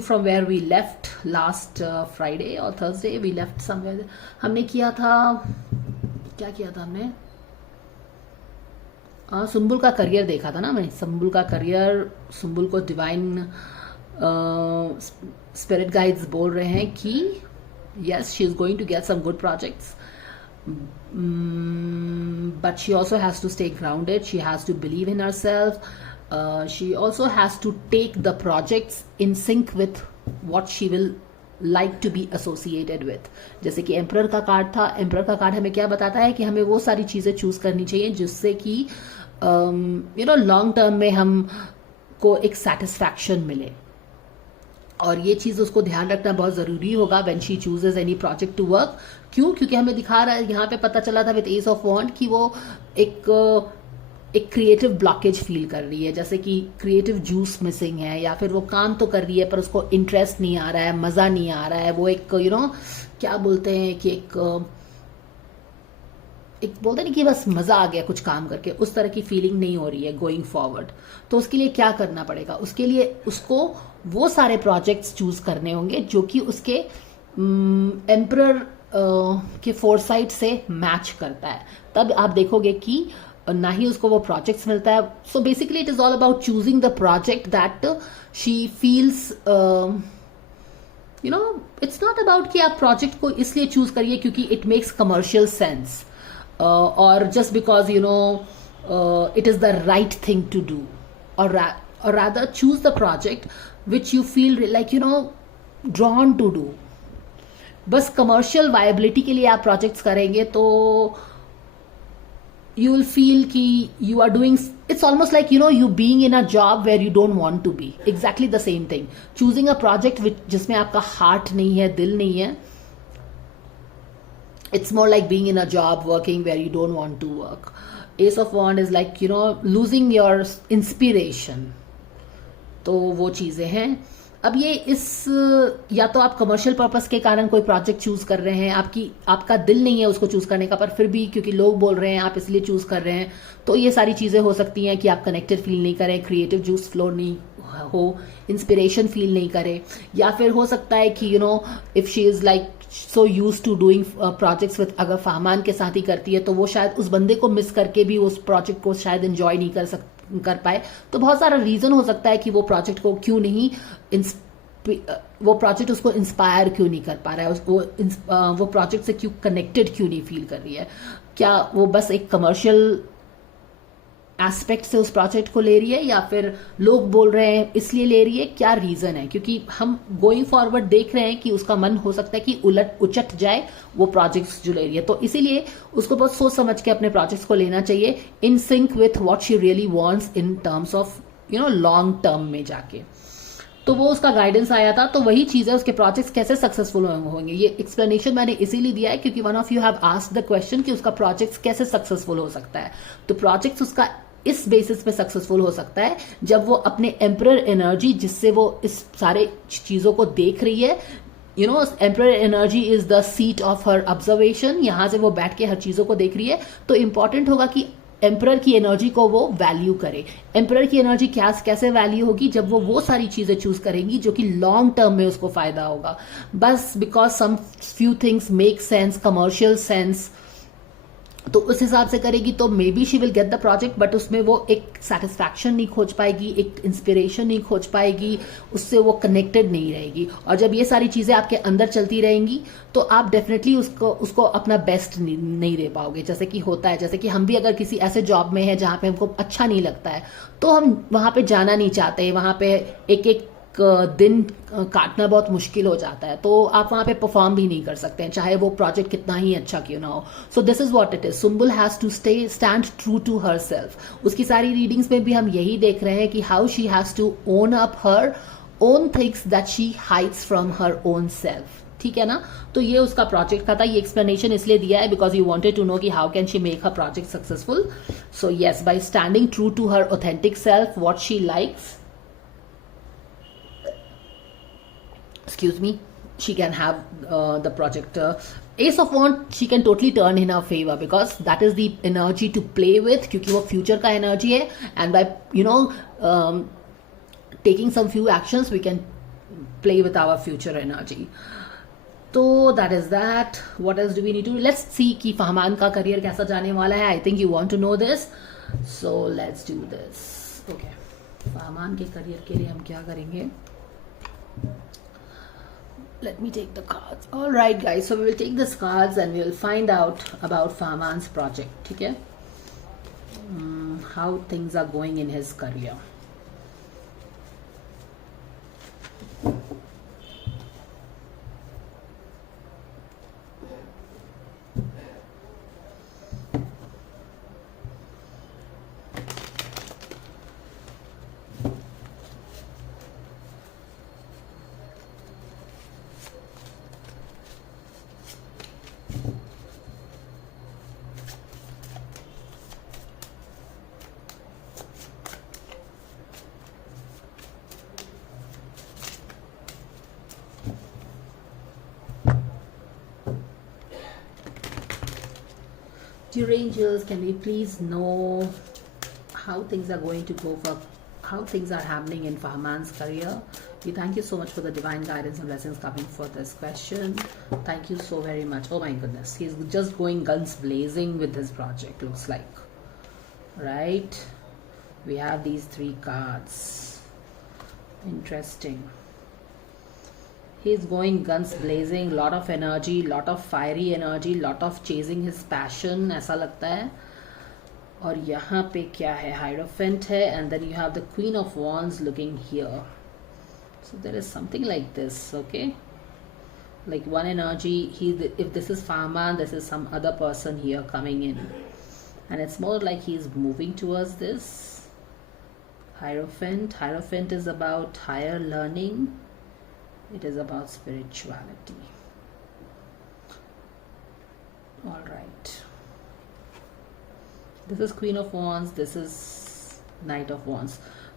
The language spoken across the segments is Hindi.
from where we left last Friday or Thursday. We left somewhere. हमने किया था, क्या किया था हमने? सुम्बुल का करियर देखा था ना मैं. सुम्बुल का करियर, सुम्बुल को डिवाइन स्पिरिट गाइड्स बोल रहे हैं कि yes, she is going to get some good projects, but she also has to stay grounded. She has to believe in herself. She also has to take the projects in sync with what she will like to be associated with. जैसे कि एम्परर का कार्ड था. एम्परर का कार्ड हमें क्या बताता है कि हमें वो सारी चीजें चूज करनी चाहिए जिससे कि लॉन्ग टर्म में हम को एक सेटिस्फैक्शन मिले. और ये चीज उसको ध्यान रखना बहुत जरूरी होगा when she chooses any project to work. क्यों? क्योंकि हमें दिखा रहा है, यहाँ पे पता चला था विद एस ऑफ वॉन्ड कि वो एक क्रिएटिव ब्लॉकेज फील कर रही है. जैसे कि क्रिएटिव जूस मिसिंग है, या फिर वो काम तो कर रही है पर उसको इंटरेस्ट नहीं आ रहा है, मजा नहीं आ रहा है. वो एक क्या बोलते हैं कि एक बोलते नहीं कि बस मजा आ गया कुछ काम करके, उस तरह की फीलिंग नहीं हो रही है गोइंग फॉरवर्ड. तो उसके लिए क्या करना पड़ेगा? उसके लिए उसको वो सारे प्रोजेक्ट्स चूज करने होंगे जो कि उसके एम्परर के फोरसाइट से मैच करता है. तब आप देखोगे कि ना ही उसको वो प्रोजेक्ट्स मिलता है. So basically it is all about choosing the project that she feels. It's not about कि आप प्रोजेक्ट को इसलिए चूज करिए क्योंकि it makes commercial sense, or just because it is the right thing to do, or rather choose the project which you feel like drawn to do. बस कमर्शियल वायबिलिटी के लिए आप प्रोजेक्ट्स करेंगे तो you will feel कि you are doing, it's almost like you being in a job where you don't want to be. Exactly the same thing. Choosing a project जिसमें आपका हार्ट नहीं है, दिल नहीं है, it's more like being in a job working where you don't want to work. Ace of Wand is like losing your inspiration. तो वो चीजें हैं. अब ये या तो आप कमर्शियल पर्पस के कारण कोई प्रोजेक्ट चूज कर रहे हैं, आपका दिल नहीं है उसको चूज करने का, पर फिर भी क्योंकि लोग बोल रहे हैं आप इसलिए चूज कर रहे हैं. तो ये सारी चीजें हो सकती हैं कि आप कनेक्टेड फील नहीं करें, क्रिएटिव जूस फ्लो नहीं हो, इंस्पिरेशन फील नहीं करें. या फिर हो सकता है कि if she is like so use to doing projects with, अगर फाहमान के साथ ही करती है तो वो शायद उस बंदे को मिस करके भी उस प्रोजेक्ट को शायद एंजॉय नहीं कर पाए. तो बहुत सारा रीजन हो सकता है कि वो प्रोजेक्ट को क्यों नहीं, वो प्रोजेक्ट उसको इंस्पायर क्यों नहीं कर पा रहा है, वो प्रोजेक्ट से क्यों कनेक्टेड क्यों नहीं फील कर रही है. क्या वो बस एक कमर्शियल एस्पेक्ट से उस प्रोजेक्ट को ले रही है, या फिर लोग बोल रहे हैं इसलिए ले रही है? क्या रीजन है? क्योंकि हम गोइंग फॉरवर्ड देख रहे हैं कि उसका मन हो सकता है कि उचट जाए वो प्रोजेक्ट्स जो ले रही है. तो इसीलिए उसको बहुत सोच समझ के अपने प्रोजेक्ट्स को लेना चाहिए, in sync with what she really wants in terms of long term में जाके. तो वो उसका गाइडेंस आया था. तो वही चीज है, उसके प्रोजेक्ट्स कैसे सक्सेसफुल होंगे. ये एक्सप्लेनेशन मैंने इसीलिए दिया है क्योंकि one of you have asked the question कि उसका प्रोजेक्ट्स कैसे सक्सेसफुल हो सकता है. तो प्रोजेक्ट्स उसका इस बेसिस पे सक्सेसफुल हो सकता है जब वो अपने एम्परर एनर्जी, जिससे वो इस सारे चीजों को देख रही है, emperor energy is the seat of her observation. यहां से वो बैठ के हर चीजों को देख रही है. तो इंपॉर्टेंट होगा कि एम्परर की एनर्जी को वो वैल्यू करे. एम्परर की एनर्जी कैसे वैल्यू होगी? जब वो सारी चीजें चूज करेंगी जो कि लॉन्ग टर्म में उसको फायदा होगा. बस because some few things make sense, commercial sense, तो उस हिसाब से करेगी तो maybe she will get the project, but उसमें वो एक सेटिस्फैक्शन नहीं खोज पाएगी, एक इंस्पिरेशन नहीं खोज पाएगी, उससे वो कनेक्टेड नहीं रहेगी. और जब ये सारी चीजें आपके अंदर चलती रहेंगी तो आप डेफिनेटली उसको अपना बेस्ट नहीं दे पाओगे. जैसे कि होता है, जैसे कि हम भी अगर किसी ऐसे जॉब में है जहां पे हमको अच्छा नहीं लगता है तो हम वहां पे जाना नहीं चाहते, वहां पे एक दिन काटना बहुत मुश्किल हो जाता है, तो आप वहां पे परफॉर्म भी नहीं कर सकते हैं चाहे वो प्रोजेक्ट कितना ही अच्छा क्यों ना हो. So this is what it is. Sumbul has to stand true to herself. उसकी सारी रीडिंग्स में भी हम यही देख रहे हैं कि how she has to own up her own things that she hides from her own self. ठीक है ना. तो ये उसका प्रोजेक्ट का था. ये एक्सप्लेनेशन इसलिए दिया है because you wanted to know कि how can she make her project successful. So yes, by standing true to her authentic self, what she likes, excuse me, she can have the project. Ace of Wand she can totally turn in her favor because that is the energy to play with, क्योंकि वो future का energy है. And by taking some few actions we can play with our future energy. तो that is that. What else do we need to, let's see कि फहमान का करियर कैसा जाने वाला है. I think you want to know this, so let's do this. Okay, Fahman के करियर के लिए हम क्या करेंगे. Let me take the cards. All right, guys. So we will take these cards and we will find out about Fahman's project. ठीक है? How things are going in his career. Dear angels, can we please know how things are going to go for, how things are happening in Fahman's career? We thank you so much for the divine guidance and blessings coming for this question. Thank you so very much. Oh my goodness, he's just going guns blazing with this project, looks like. Right? We have these 3 cards. Interesting. He's going guns blazing, lot of energy, lot of fiery energy, lot of chasing his passion, ऐसा लगता है. और यहाँ पे क्या है, Hierophant है, and then you have the Queen of Wands looking here. So there is something like this, okay? Like one energy, if this is Fahman, this is some other person here coming in. And it's more like he's moving towards this. Hierophant. Hierophant is about higher learning. It is about spirituality. All right. This is Queen of Wands. This is Knight of Wands.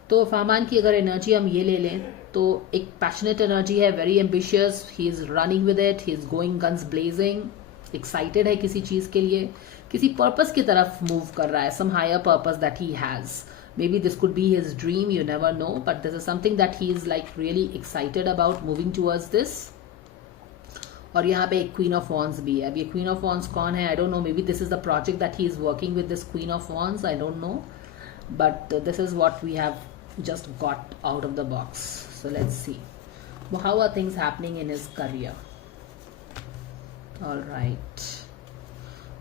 तो फहमान की अगर एनर्जी हम ये ले लें तो एक पैशनेट एनर्जी है, very ambitious, he is running with it, he is going guns blazing, excited है किसी चीज के लिए, किसी पर्पस की तरफ मूव कर रहा है, some higher purpose that he has. Maybe this could be his dream, you never know, but this is something that he is like really excited about moving towards this. और यहाँ पे एक Queen of Wands भी है. अब ये Queen of Wands कौन है? I don't know. Maybe this is the project that he is working with, this Queen of Wands. I don't know. But this is what we have just got out of the box. So let's see. Well, how are things happening in his career? All right.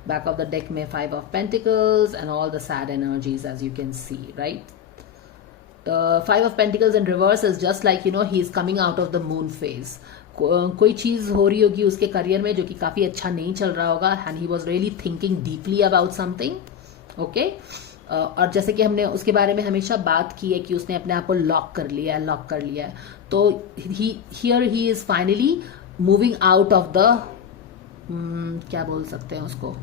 Back of the deck में 5 of Pentacles and all the sad energies as you can see, right? The 5 of Pentacles in reverse is just like, you know, he is coming out of the moon phase. कोई चीज़ हो रही होगी उसके करियर में जो कि काफ़ी अच्छा नहीं चल रहा होगा, and he was really thinking deeply about something, okay? और जैसे कि हमने उसके बारे में हमेशा बात की है कि उसने अपने आप को लॉक कर लिया है, तो here he is finally moving out of the क्या बोल सकते हैं उसको,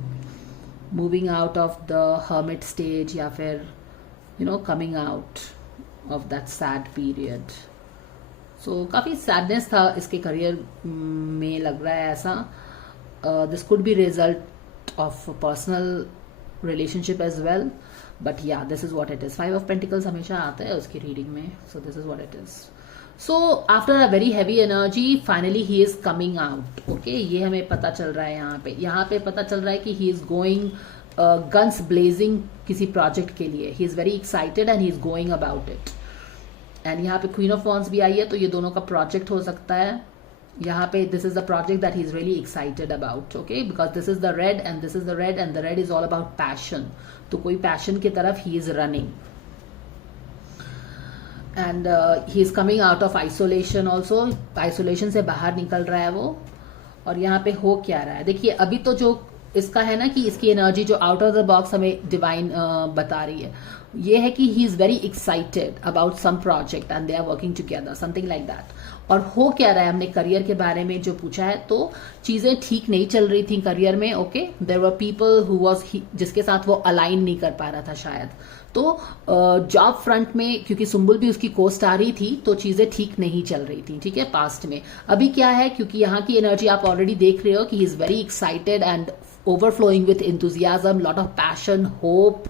moving out of the hermit stage, या फिर you know coming out of that sad period. So काफ़ी सैडनेस था इसके करियर में, लग रहा है ऐसा. This could be result of personal relationship as well, but yeah this is what it is. 5 of pentacles हमेशा आता है उसकी रीडिंग में, so this is what it is. So after a very heavy energy finally he is coming out, okay. ये हमें पता चल रहा है यहाँ पे पता चल रहा है कि he is going guns blazing किसी प्रोजेक्ट के लिए. ही is very excited and he is going about it. And यहाँ पे क्वीन ऑफ वॉन्ड्स भी आई है, तो ये दोनों का प्रोजेक्ट हो सकता है. यहाँ पे this is the project that he is really excited about, okay, because this is the red and this is the red and the red is all about passion. तो कोई पैशन की तरफ he is running. And he is coming out of isolation also, isolation से बाहर निकल रहा है वो. और यहाँ पे हो क्या रहा है देखिए, अभी तो जो इसका है ना कि इसकी एनर्जी जो आउट ऑफ द बॉक्स हमें डिवाइन बता रही है, ये है कि he is very excited about some project and they are working together, something like that. और हो क्या रहा है, हमने करियर के बारे में जो पूछा है, तो चीजें ठीक नहीं चल रही थी करियर में, okay. There were people who was जिसके साथ वो अलाइन नहीं कर पा रहा था शायद. तो जॉब फ्रंट में क्योंकि सुम्बुल भी उसकी कोस्ट आ रही थी, तो चीजें ठीक नहीं चल रही थी, ठीक है, पास्ट में. अभी क्या है, क्योंकि यहाँ की एनर्जी आप ऑलरेडी देख रहे हो कि he is very excited and overflowing with enthusiasm, lot of passion, hope.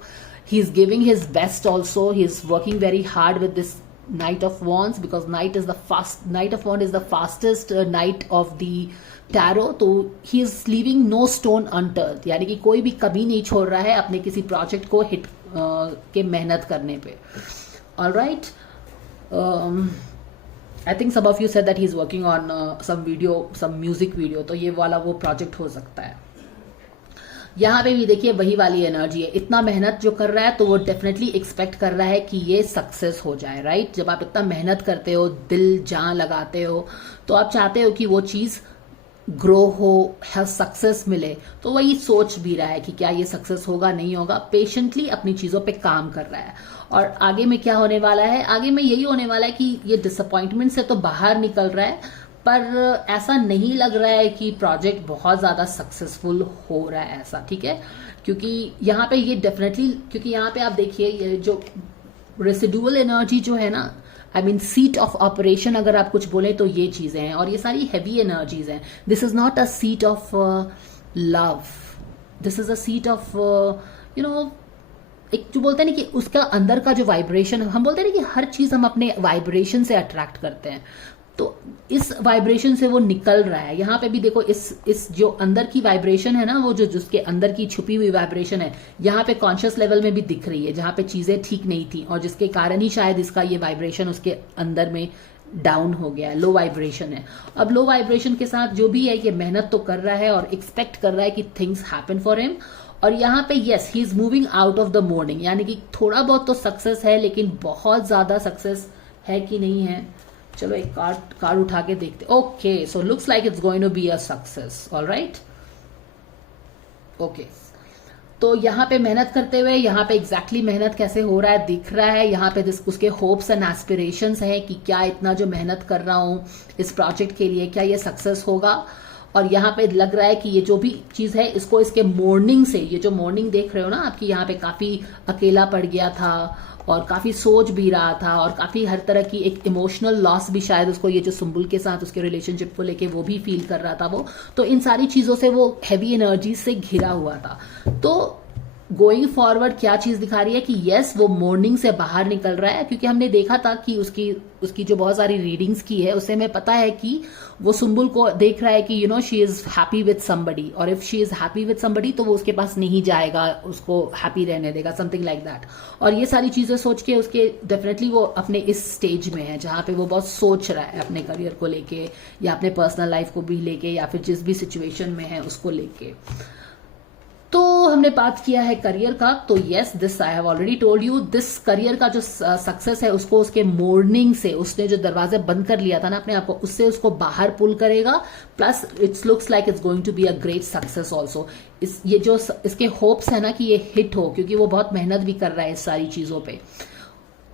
He is giving his best also. He is working very hard with this Knight of Wands, because Knight of Wands is the fastest knight of the tarot. तो he is leaving no stone unturned, यानी कि कोई भी कभी नहीं छोड़ रहा है अपने किसी प्रोजेक्ट को हिट के मेहनत करने पे. All right. I think some of you said that he is working on some music video, तो ये वाला वो प्रोजेक्ट हो सकता है. यहाँ पे भी देखिए वही वाली एनर्जी है. इतना मेहनत जो कर रहा है तो वो डेफिनेटली एक्सपेक्ट कर रहा है कि ये सक्सेस हो जाए, राइट. जब आप इतना मेहनत करते हो, दिल जान लगाते हो, तो आप चाहते हो कि वो चीज़ ग्रो हो, सक्सेस मिले. तो वही सोच भी रहा है कि क्या ये सक्सेस होगा, नहीं होगा. पेशेंटली अपनी चीज़ों पे काम कर रहा है. और आगे में क्या होने वाला है, आगे में यही होने वाला है कि ये डिसअपॉइंटमेंट से तो बाहर निकल रहा है, पर ऐसा नहीं लग रहा है कि प्रोजेक्ट बहुत ज़्यादा सक्सेसफुल हो रहा है, ऐसा. ठीक है, क्योंकि यहाँ पे ये डेफिनेटली, क्योंकि यहाँ पे आप देखिए ये जो रेसिडुअल एनर्जी जो है ना, I mean seat of operation अगर आप कुछ बोले तो ये चीज़ें हैं, और ये सारी हैवी एनर्जीज हैं. This is not a seat of love, this is a seat of you know, एक जो बोलते हैं ना कि उसका अंदर का जो वाइब्रेशन, हम बोलते हैं ना कि हर चीज़ हम अपने वाइब्रेशन से अट्रैक्ट करते हैं, तो इस वाइब्रेशन से वो निकल रहा है. यहाँ पे भी देखो इस जो अंदर की वाइब्रेशन है ना, वो जो जिसके अंदर की छुपी हुई वाइब्रेशन है, यहाँ पे कॉन्शियस लेवल में भी दिख रही है, जहाँ पे चीज़ें ठीक नहीं थी, और जिसके कारण ही शायद इसका ये वाइब्रेशन उसके अंदर में डाउन हो गया है, लो वाइब्रेशन है. अब लो वाइब्रेशन के साथ जो भी है, ये मेहनत तो कर रहा है और एक्सपेक्ट कर रहा है कि थिंग्स हैपन फॉर हिम. और यहाँ पे yes, he is moving out of the morning, यानी कि थोड़ा बहुत तो सक्सेस है, लेकिन बहुत ज्यादा सक्सेस है कि नहीं है. चलो एक कार्ड उठा के देखते. Okay, so looks like it's going to be a success. Alright, okay. तो यहाँ पे मेहनत करते हुए, यहाँ पे एग्जैक्टली मेहनत कैसे हो रहा है दिख रहा है. यहाँ पे उसके होप्स एंड एस्पिरेशंस हैं कि क्या इतना जो मेहनत कर रहा हूँ इस प्रोजेक्ट के लिए, क्या ये सक्सेस होगा. और यहाँ पे लग रहा है कि ये जो भी चीज़ है, इसको इसके मॉर्निंग से, ये जो मॉर्निंग देख रहे हो ना आपकी, यहाँ पे काफ़ी अकेला पड़ गया था और काफ़ी सोच भी रहा था, और काफ़ी हर तरह की एक इमोशनल लॉस भी शायद उसको, ये जो सुंबुल के साथ उसके रिलेशनशिप को लेके वो भी फील कर रहा था वो. तो इन सारी चीज़ों से वो हैवी एनर्जी से घिरा हुआ था. तो गोइंग फॉरवर्ड क्या चीज दिखा रही है कि यस, वो मॉर्निंग से बाहर निकल रहा है. क्योंकि हमने देखा था कि उसकी जो बहुत सारी रीडिंग्स की है, उससे हमें पता है कि वो सुंबुल को देख रहा है कि you know she is happy with somebody, और if she is happy with somebody तो वो उसके पास नहीं जाएगा, उसको हैप्पी रहने देगा, समथिंग लाइक दैट. और ये सारी चीजें सोच के उसके डेफिनेटली वो अपने इस स्टेज में है जहां पे वो बहुत सोच रहा है अपने करियर को लेके, या अपने पर्सनल लाइफ को भी लेके, या फिर जिस भी सिचुएशन में है उसको लेके. तो हमने बात किया है करियर का. तो yes, this I have already told you, this career का जो सक्सेस है उसको उसके मॉर्निंग से, उसने जो दरवाजे बंद कर लिया था ना अपने आप को, उससे उसको बाहर पुल करेगा. Plus it's looks like it's going to be a great success also. ये जो इसके होप्स है ना कि ये हिट हो, क्योंकि वो बहुत मेहनत भी कर रहा है इस सारी चीजों पे,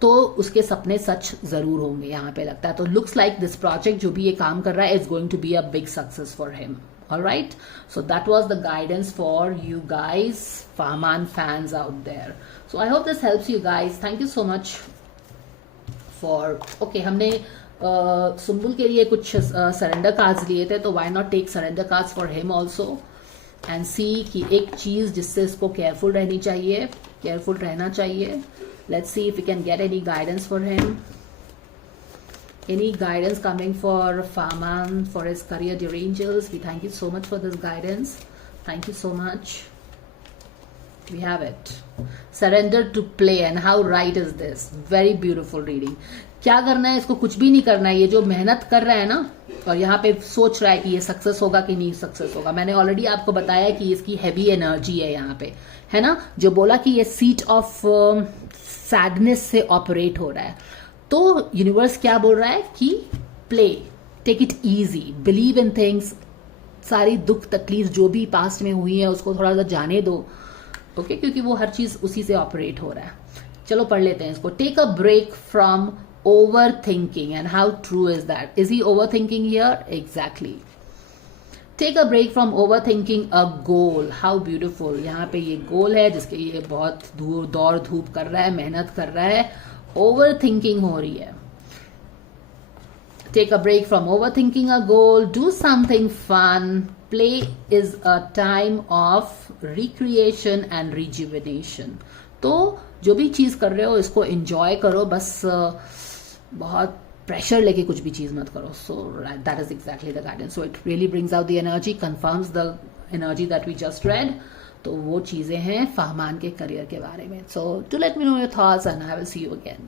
तो उसके सपने सच जरूर होंगे यहाँ पे लगता है. तो लुक्स लाइक दिस प्रोजेक्ट जो भी ये काम कर रहा है is going to be a big success for him. All right, so that was the guidance for you guys, Fahman fans out there. So I hope this helps you guys. Thank you so much for. Okay, हमने सुंबुल के लिए कुछ सरेंडर कार्ड्स लिए थे, तो why not take surrender cards for him also and see कि एक चीज जिससे इसको केयरफुल रहनी चाहिए, केयरफुल रहना चाहिए. Let's see if we can get any guidance for him. Any guidance coming for Fahman for his career, dear angels? We thank you so much for this guidance. Thank you so much. We have it. Surrender to play, and how right is this? Very beautiful reading. क्या करना है इसको? कुछ भी नहीं करना है. ये जो मेहनत कर रहा है ना, और यहाँ पे सोच रहा है कि ये सक्सेस होगा कि नहीं सक्सेस होगा. मैंने ऑलरेडी आपको बताया कि इसकी हैवी एनर्जी है यहाँ पे, है ना. जो बोला कि ये सीट ऑफ सैडनेस से ऑपरेट हो रहा है. तो यूनिवर्स क्या बोल रहा है कि play, take it easy, believe in things. सारी दुख तकलीफ जो भी पास्ट में हुई है उसको थोड़ा सा जाने दो. ओके, क्योंकि वो हर चीज उसी से ऑपरेट हो रहा है. चलो पढ़ लेते हैं इसको. Take a break from over thinking, and how true is that? Is he over thinking here? Exactly. Take a break from over thinking a goal. How beautiful. यहाँ पे ये गोल है जिसके ये बहुत दूर दौड़ धूप कर रहा है, मेहनत कर रहा है, ओवर थिंकिंग हो रही है. Take a break from over thinking a goal. Do something fun. Play is a time of recreation and rejuvenation. तो जो भी चीज कर रहे हो इसको एंजॉय करो. बस बहुत प्रेशर लेके कुछ भी चीज़ मत करो. So that is exactly the guidance. So it really brings out the energy, confirms the energy that we just read. तो वो चीज़ें हैं फहमान के करियर के बारे में. So do let me know your thoughts and I will see you again.